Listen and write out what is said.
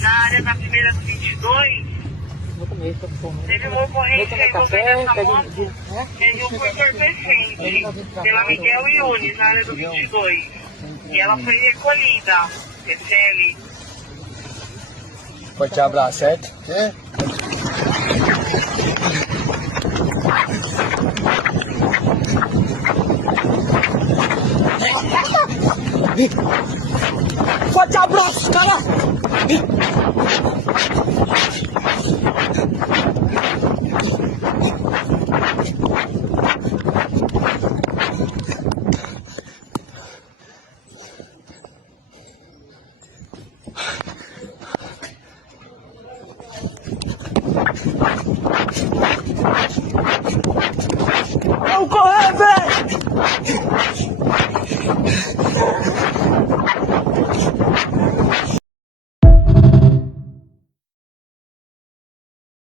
na área da primeira do 22, teve uma ocorrência envolvendo essa moto, teve um por entorpecente pela Miguel Yunes, na área do 22. E ela foi recolhida, PCL. Forte abraço, certo? É? Forte abraço, cara!